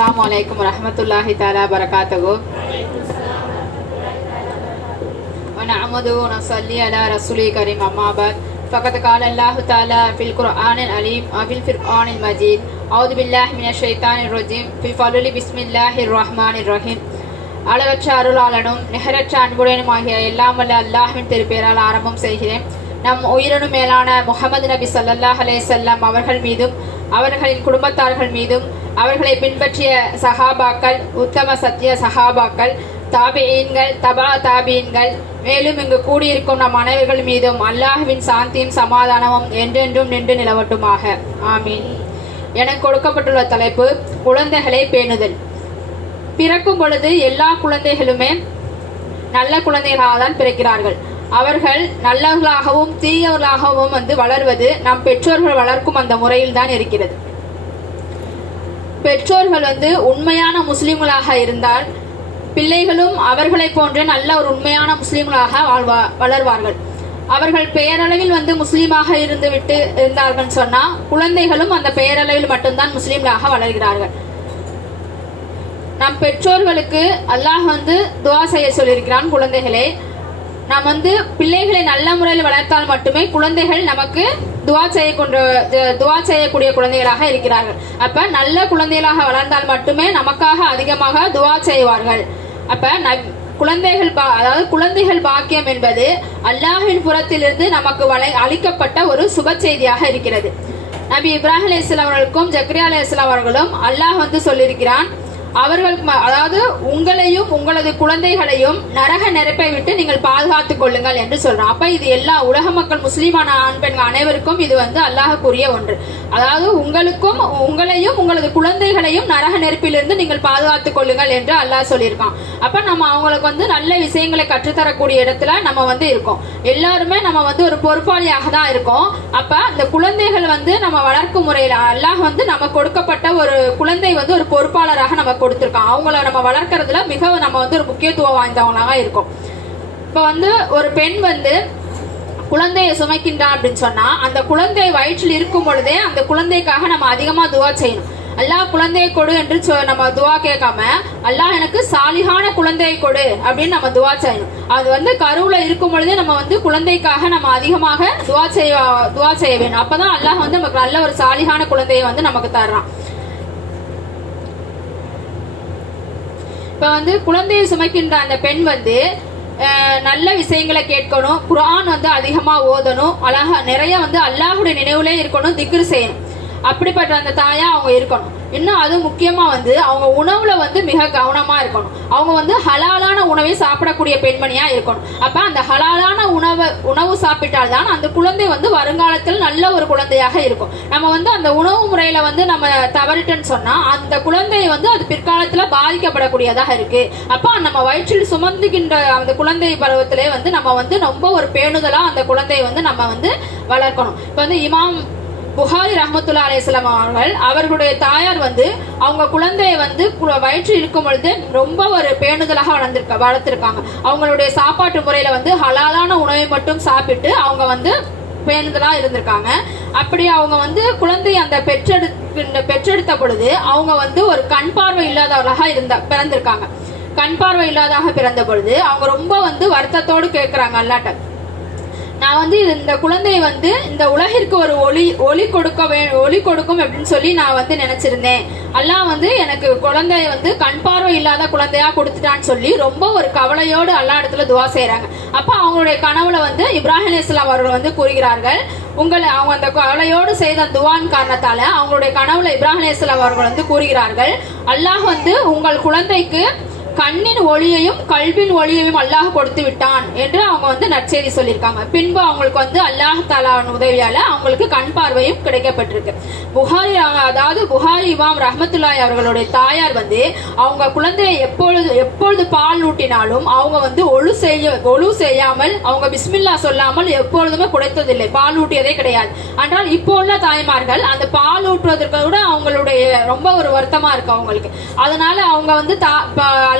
அஸ்ஸலாமு அலைக்கும் வரஹ்மத்துல்லாஹி தஆலா பரகாத்துஹு. ونعمده ونصلي على رسوله الكريم أما بعد فقد قال الله تعالى في القرآن العليم وفي الفرقان المجيد أعوذ بالله من الشيطان الرجيم في فضل بسم الله الرحمن الرحيم. அளவற்ற அருளாளனும் நிகரற்ற அன்புடனுமாகிய எல்லாம் வல்ல அல்லாஹ்வின் திருப்பெயரால் ஆரம்பம் செய்கிறேன். நம் உயிரினும் மேலான முஹம்மது நபி ஸல்லல்லாஹு அலைஹி வஸல்லம் அவர்கள் மீதும் அவர்களின் குடும்பத்தார்கள் மீதும் அவர்களை பின்பற்றிய சஹாபாக்கள், உத்தம சத்திய சஹாபாக்கள், தாபியீன்கள், தபா தாபியீன்கள், மேலும் இங்கு கூடியிருக்கும் நம் அனைவர்கள் மீதும் அல்லாஹ்வின் சாந்தியும் சமாதானமும் என்றென்றும் நின்று நிலவட்டுமாக. ஆமீன். எனக்கு கொடுக்கப்பட்டுள்ள தலைப்பு குழந்தைகளை பேணுதல். பிறக்கும் பொழுது எல்லா குழந்தைகளுமே நல்ல குழந்தைகளாக தான் பிறக்கிறார்கள். அவர்கள் நல்லவர்களாகவும் தீயவர்களாகவும் வளர்வது நம் பெற்றோர்கள் வளர்க்கும் அந்த முறையில் தான் இருக்கிறது. பெற்றோர்கள் உண்மையான முஸ்லிம்களாக இருந்தால் பிள்ளைகளும் அவர்களை போன்ற நல்ல ஒரு உண்மையான முஸ்லிம்களாக வளர்வார்கள். அவர்கள் பெயரளவில் முஸ்லீமாக இருந்துவிட்டு இருந்தார்கள் சொன்னா குழந்தைகளும் அந்த பெயரளவில் மட்டும்தான் முஸ்லீம்களாக வளர்கிறார்கள். நம் பெற்றோர்களுக்கு அல்லாஹ் துஆ செய்ய சொல்லியிருக்கிறான். குழந்தைகளே, நாம் பிள்ளைகளை நல்ல முறையில் வளர்த்தால் மட்டுமே குழந்தைகள் நமக்கு துஆ செய்யக்கூடிய குழந்தைகளாக இருக்கிறார்கள். அப்ப நல்ல குழந்தைகளாக வளர்ந்தால் மட்டுமே நமக்காக அதிகமாக துஆ செய்வார்கள். அப்ப குழந்தைகள் பாக்கியம் என்பது அல்லாஹ்வின் புறத்திலிருந்து நமக்கு அளிக்கப்பட்ட ஒரு சுப செய்தியாக இருக்கிறது. நபி இப்ராஹிம் அலைஹிஸ்ஸலாம் அவர்களுக்கும் ஜக்கரியா அலைஹிஸ்ஸலாம் அவர்களும் அல்லாஹ் சொல்லியிருக்கிறான், அவர்கள் உங்களையும் உங்களது குழந்தைகளையும் நரக நெருப்பை விட்டு நீங்கள் பாதுகாத்துக் கொள்ளுங்கள் என்று சொல்றான். அப்ப இது எல்லா உலக மக்கள் முஸ்லீமான ஆண் பெண்கள் அனைவருக்கும் இது அல்லாஹ் கூறிய ஒன்று. அதாவது உங்களையும் உங்களது குழந்தைகளையும் நரக நெருப்பிலிருந்து நீங்கள் பாதுகாத்துக் கொள்ளுங்கள் என்று அல்லாஹ் சொல்லியிருக்கான். அப்ப நம்ம அவங்களுக்கு நல்ல விஷயங்களை கற்றுத்தரக்கூடிய இடத்துல நம்ம இருக்கோம். எல்லாருமே நம்ம ஒரு பொறுப்பாளியாக தான் இருக்கோம். அப்ப அந்த குழந்தைகள் நம்ம வளர்க்கும் முறையில அல்லாஹ் நம்ம கொடுக்கப்பட்ட ஒரு குழந்தை ஒரு பொறுப்பாளராக நம்ம கொடுத்திருக்கான். அவங்கள நம்ம வளர்க்கறதுல மிக நம்ம ஒரு முக்கியத்துவம் வாய்ந்தவங்களாக இருக்கும். இப்ப ஒரு பெண் குழந்தையை சுமைக்கின்றான் அப்படின்னு சொன்னா அந்த குழந்தை வயிற்றில் இருக்கும் பொழுதே அந்த குழந்தைக்காக நம்ம அதிகமா துஆ செய்யணும். அல்லாஹ் குழந்தையை கொடு என்று நம்ம துஆ கேட்காம அல்லாஹ் எனக்கு சாலிஹான குழந்தையை கொடு அப்படின்னு நம்ம துஆ செய்யணும். அது கருவுல இருக்கும் பொழுதே நம்ம குழந்தைக்காக நம்ம அதிகமாக துஆ செய்ய வேணும். அப்பதான் அல்லாஹ் நமக்கு நல்ல ஒரு சாலிஹான குழந்தையை நமக்கு தர்றான். இப்ப குழந்தையை சுமைக்கின்ற அந்த பெண் நல்ல விஷயங்களை கேட்கணும், குர்ஆன் அதிகமா ஓதணும், அழகா நிறைய அல்லாஹ்வுடைய நினைவுலே இருக்கணும், திக்ர் செய்யணும். அப்படிப்பட்ட அந்த தாயா அவங்க இருக்கணும். இன்னும் அது முக்கியமா அவங்க உணவுல மிக கவனமா இருக்கணும். அவங்க ஹலாலான உணவை சாப்பிடக்கூடிய பெண்மணியா இருக்கணும். அப்ப அந்த ஹலாலான உணவு சாப்பிட்டால்தான் அந்த குழந்தை வருங்காலத்தில் நல்ல ஒரு குழந்தையாக இருக்கும். நம்ம அந்த உணவு முறையில நம்ம தவறிட்டோன்னு சொன்னா அந்த குழந்தை அது பிற்காலத்துல பாதிக்கப்படக்கூடியதாக இருக்கு. அப்ப நம்ம வயிற்றில் சுமந்துகின்ற அந்த குழந்தை பருவத்திலே நம்ம ரொம்ப ஒரு பேணுதலா அந்த குழந்தையை நம்ம வளர்க்கணும். இப்ப இமாம் புகாரி ரஹ்மத்துல்லாஹி அலைஹி அவர்களுடைய தாயார் அவங்க குழந்தையை வயிற்று இருக்கும் பொழுது ரொம்ப ஒரு பேணுதலாக வளர்த்திருக்காங்க. அவங்களுடைய சாப்பாட்டு முறையில ஹலாலான உணவை மட்டும் சாப்பிட்டு அவங்க பேணுதலா இருந்திருக்காங்க. அப்படி அவங்க குழந்தை அந்த பெற்றெடுத்த பொழுது அவங்க ஒரு கண் பார்வை இல்லாதவர்களாக பிறந்திருக்காங்க. கண் பார்வை இல்லாதாக பிறந்த பொழுது அவங்க ரொம்ப வருத்தத்தோடு கேட்கிறாங்க அல்லாட்ட, நான் இந்த குழந்தையை இந்த உலகிற்கு ஒரு ஒளி கொடுக்கும் அப்படின்னு சொல்லி நான் நினைச்சிருந்தேன். அல்லாஹ் எனக்கு குழந்தைய கண் பார்வை இல்லாத குழந்தையா கொடுத்துட்டான்னு சொல்லி ரொம்ப ஒரு கவலையோடு அல்லாஹ் இடத்துல துஆ செய்யறாங்க. அப்ப அவங்களுடைய கனவுல இப்ராஹிம் அலைஹிஸ்ஸலாம் அவர்கள் கூறுகிறார்கள், அவங்க அந்த கவலையோடு செய்த துஆன் காரணத்தால அவங்களுடைய கனவுல இப்ராஹிம் அலைஹிஸ்ஸலாம் அவர்கள் கூறுகிறார்கள், அல்லாஹ் உங்கள் குழந்தைக்கு கண்ணின் ஒளியையும் கல்வின் ஒளியையும் அல்லாஹ் கொடுத்து விட்டான் என்று அவங்க நற்செய்தி சொல்லியிருக்காங்க. பின்பு அவங்களுக்கு அல்லாஹ் தஆலாவின் உதவியால அவங்களுக்கு கண் பார்வையும் கிடைக்கப்பட்டிருக்கு. புகாரி இமாம் ரஹ்மத்துல்லாஹி அவர்களுடைய தாயார் அவங்க குழந்தையை எப்பொழுது பால் ஊட்டினாலும் அவங்க ஒழு செய்யாமல் அவங்க பிஸ்மில்லா சொல்லாமல் எப்பொழுதுமே குடைத்ததில்லை, பால் ஊட்டியதே கிடையாது. ஆனால் இப்போ உள்ள தாய்மார்கள் அந்த பால் ஊட்டுவதற்கு கூட அவங்களுடைய ரொம்ப ஒரு வருத்தமா இருக்கு அவங்களுக்கு. அதனால அவங்க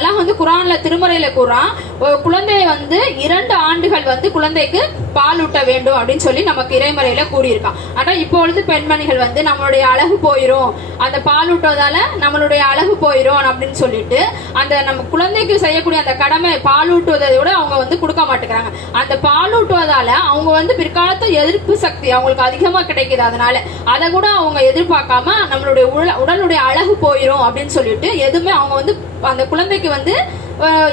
அல்லாஹ் வந்து குர்ஆன்ல திருமறையில கூறான், ஒரு குழந்தையை வந்து 2 ஆண்டுகள் வந்து குழந்தைக்கு பால் ஊட்ட வேண்டும் அப்படின்னு சொல்லி நமக்கு இறைமறையில கூறியிருக்கான். ஆனா இப்பொழுது பெண்மணிகள் வந்து நம்மளுடைய அழகு போயிரும், அந்த பால் ஊட்டுவதால நம்மளுடைய அழகு போயிரும் அப்படின்னு சொல்லிட்டு அந்த நம்ம குழந்தைக்கு செய்யக்கூடிய அந்த கடமை பால் ஊட்டுவதை விட அவங்க வந்து கொடுக்க மாட்டேங்கிறாங்க. அந்த பால் ஊட்டுவதால அவங்க வந்து பிற்காலத்து எதிர்ப்பு சக்தி அவங்களுக்கு அதிகமா கிடைக்குது. அதனால அதை கூட அவங்க எதிர்பார்க்காம நம்மளுடைய உடலுடைய அழகு போயிரும் அப்படின்னு சொல்லிட்டு எதுவுமே அவங்க வந்து அந்த குழந்தைக்கு வந்து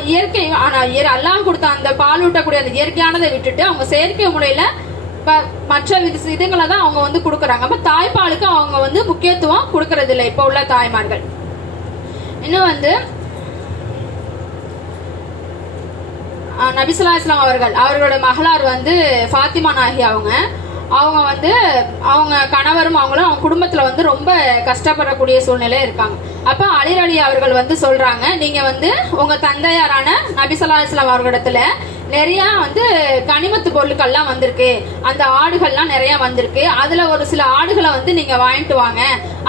இயற்கை அல்லாஹ் கொடுத்த அந்த பால் ஊட்டக்கூடிய அந்த இயற்கையானதை விட்டுட்டு அவங்க செயற்கை முறையில மற்ற இதுங்களை தான் அவங்க வந்து கொடுக்குறாங்க. அப்ப தாய்ப்பாலுக்கு அவங்க வந்து முக்கியத்துவம் கொடுக்கறது இல்லை இப்ப உள்ள தாய்மார்கள். இன்னும் வந்து நபி ஸல்லல்லாஹு அலைஹி வஸல்லம் அவர்களோட மகளார் வந்து ஃபாத்திமா நாயகி அவங்க வந்து அவங்க கணவரும் அவங்களும் அவங்க குடும்பத்துல வந்து ரொம்ப கஷ்டப்படக்கூடிய சூழ்நிலை இருக்காங்க. அப்ப அலி அவர்கள் வந்து சொல்றாங்க, நீங்க வந்து உங்க தந்தையாரான நபி ஸல்லல்லாஹு அலைஹி வஸல்லம் அவர்களிடத்துல நிறைய வந்து கனிமத்து பொருட்கள்லாம் வந்திருக்கு, அந்த ஆடுகள்லாம் நிறைய வந்திருக்கு, அதுல ஒரு சில ஆடுகளை வந்து நீங்க வாங்கிட்டு வாங்க,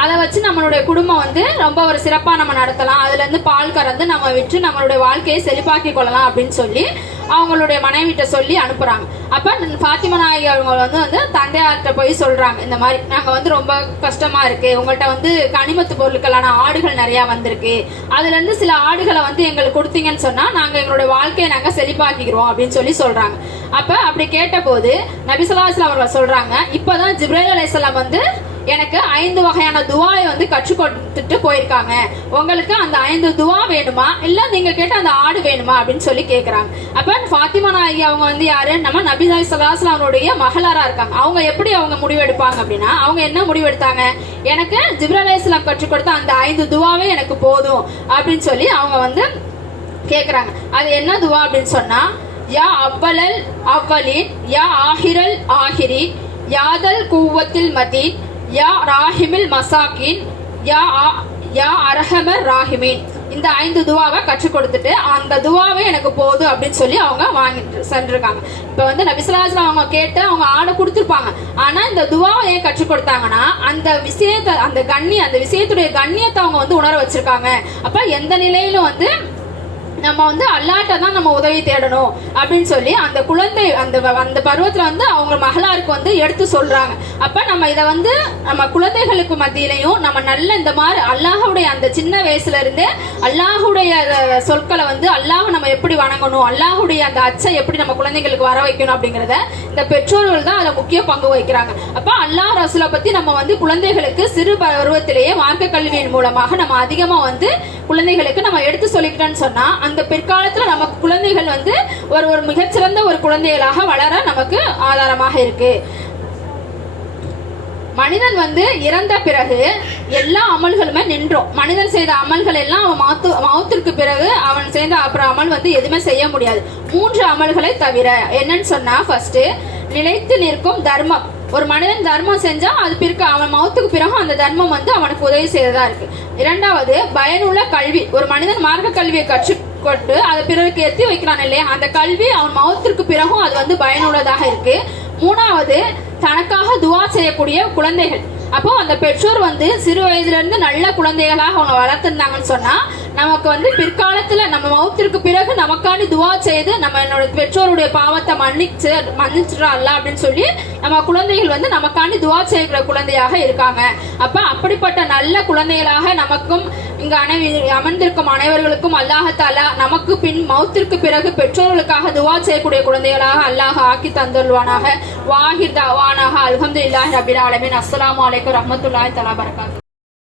அதை வச்சு நம்மளுடைய குடும்பம் வந்து ரொம்ப ஒரு சிறப்பா நம்ம நடத்தலாம், அதுல இருந்து பால் கறந்து நம்ம விற்று நம்மளுடைய வாழ்க்கையை செழிப்பாக்கி கொள்ளலாம் அப்படின்னு சொல்லி அவங்களுடைய மனைவிட்ட சொல்லி அனுப்புறாங்க. அப்ப ஃபாத்திமா நாயகி அவங்க வந்து தந்தையார்கிட்ட போய் சொல்றாங்க, இந்த மாதிரி நாங்க வந்து ரொம்ப கஷ்டமா இருக்கு, உங்கள்கிட்ட வந்து கனிமத்து பொருட்களான ஆடுகள் நிறைய வந்திருக்கு, அதுல இருந்து சில ஆடுகளை வந்து எங்களுக்கு கொடுத்தீங்கன்னு சொன்னா நாங்க எங்களுடைய வாழ்க்கையை நாங்க செழிப்பாக்கிக்கிறோம் அப்படின்னு சொல்லி சொல்றாங்க. அப்ப அப்படி கேட்ட போது நபி ஸல்லல்லாஹு அலைஹி வஸல்லம் அவர்கள் சொல்றாங்க, இப்பதான் ஜிப்ரீல் அலைஹிஸ்ஸலாம் வந்து எனக்கு 5 வகையான துவாயை வந்து கற்றுக் கொடுத்துட்டு போயிருக்காங்க, உங்களுக்கு அந்த 5 துவா வேணுமா இல்ல நீங்க கேட்ட அந்த ஆடு வேணுமா அப்படின்னு சொல்லி கேக்குறாங்க. அப்ப ஃபாத்திமா நாயகி அவங்க வந்து யாரு, நம்ம நபி ஸல்லல்லாஹு அலைஹி வஸல்லம் அவருடைய மகளாரா இருக்காங்க. அவங்க எப்படி அவங்க முடிவெடுப்பாங்க அப்படின்னா, அவங்க என்ன முடிவெடுத்தாங்க, எனக்கு ஜிப்ரீல் அலைஹிஸ்ஸலாம் கற்றுக் கொடுத்த அந்த 5 துவாவே எனக்கு போதும் அப்படின்னு சொல்லி அவங்க வந்து கேக்குறாங்க. அது என்ன துவா அப்படின்னு சொன்னா, யா அவ்வலல் அவ்வலின், யா ஆஹிரல் ஆஹிரின், யாதல் குவத்தில் மதீன், யா ராஹிமில் மசாக்கின், யா அரஹமர் ராஹிமின். இந்த 5 துவாவை கற்றுக் கொடுத்துட்டு அந்த துவாவே எனக்கு போதும் அப்படின்னு சொல்லி அவங்க வாங்கிட்டு சென்றிருக்காங்க. இப்ப வந்து நபி ஸல்லல்லாஹு அலைஹி வஸல்லம் அவங்க கேட்டு அவங்க ஆடை கொடுத்துருப்பாங்க. ஆனா இந்த துவாவை ஏன் கற்றுக் கொடுத்தாங்கன்னா அந்த விஷயத்தை அந்த விஷயத்துடைய கண்ணியத்தை அவங்க வந்து உணர வச்சிருக்காங்க. அப்ப எந்த நிலையிலும் வந்து நம்ம வந்து அல்லாட்ட தான் நம்ம உதவி தேடணும் அப்படின்னு சொல்லி அந்த குழந்தை அந்த பருவத்துல வந்து அவங்க மகளாருக்கு வந்து எடுத்து சொல்றாங்க. அப்ப நம்ம இதை வந்து நம்ம குழந்தைகளுக்கு மத்தியிலையும் நம்ம நல்ல இந்த மாதிரி அல்லாஹுடைய அந்த சின்ன வயசுல இருந்தே அல்லாஹுடைய சொற்களை வந்து அல்லாஹ் நம்ம எப்படி வணங்கணும், அல்லாஹுடைய அந்த அச்சை எப்படி நம்ம குழந்தைகளுக்கு வர வைக்கணும் அப்படிங்கறத இந்த பெற்றோர்கள் தான் அதுல முக்கிய பங்கு வகிக்கிறாங்க. அப்ப அல்லாஹ் ரசூலை பத்தி நம்ம வந்து குழந்தைகளுக்கு சிறு பருவத்திலேயே மார்க்க கல்வியின் மூலமாக நம்ம அதிகமா வந்து குழந்தைகளுக்கு நம்ம எடுத்து சொல்லிக்கிட்டோம்னு சொன்னா அந்த பிற்காலத்துல நமக்கு குழந்தைகள் வந்து ஒரு மிகச்சிறந்த ஒரு குழந்தைகளாக வளர நமக்கு ஆதாரமாக இருக்கு. மனிதன் வந்து இறந்த பிறகு எல்லா அமல்களுமே நின்றோம். மனிதன் செய்த அமல்கள் எல்லாம் அவன் மௌத்திற்கு பிறகு அவன் செய்த அப்புறம் அமல் வந்து எதுவுமே செய்ய முடியாது. 3 அமல்களை தவிர. என்னன்னு சொன்னா, ஃபர்ஸ்ட் நிலைத்து நிற்கும் தர்மம். ஒரு மனிதன் தர்மம் செஞ்சா அது அவன் மௌத்துக்கு பிறகு அந்த தர்மம் வந்து அவனுக்கு உதவி செய்யறதா இருக்கு. 2வது பயனுள்ள கல்வி. ஒரு மனிதன் மார்க்க கல்வியை கற்றுக்கொண்டு அதை பிறருக்கு எத்தி வைக்கிறான் இல்லையா, அந்த கல்வி அவன் மௌத்திற்கு பிறகும் அது வந்து பயனுள்ளதாக இருக்கு. 3வது தனக்காக துவா செய்யக்கூடிய குழந்தைகள். அப்போ அந்த பெற்றோர் வந்து சிறு வயதுல இருந்து நல்ல குழந்தைகளாக அவங்க வளர்த்திருந்தாங்கன்னு சொன்னா நமக்கு வந்து பிற்காலத்துல நம்ம மௌத்திற்கு பிறகு நமக்காண்டி துவா செய்து நம்ம என்னோட பெற்றோருடைய பாவத்தை மன்னிச்சிடலாம் அப்படின்னு சொல்லி நம்ம குழந்தைகள் வந்து நமக்காண்டி துவா செய்கிற குழந்தையாக இருக்காங்க. அப்ப அப்படிப்பட்ட நல்ல குழந்தைகளாக நமக்கும் இங்க அமர்ந்திருக்கும் அனைவர்களுக்கும் அல்லாஹ் தஆலா நமக்கு பின் மௌத்திற்கு பிறகு பெற்றோர்களுக்காக துவா செய்யக்கூடிய குழந்தைகளாக அல்லாஹ் ஆக்கி தந்துள்வானாக. வாஹிர் தவானாக அல்ஹம்துலில்லாஹி ரப்பில் ஆலமீன். அஸ்ஸலாமு அலைக்கும் வரஹ்மத்துல்லாஹி தஆலா வபரகாத்துஹு.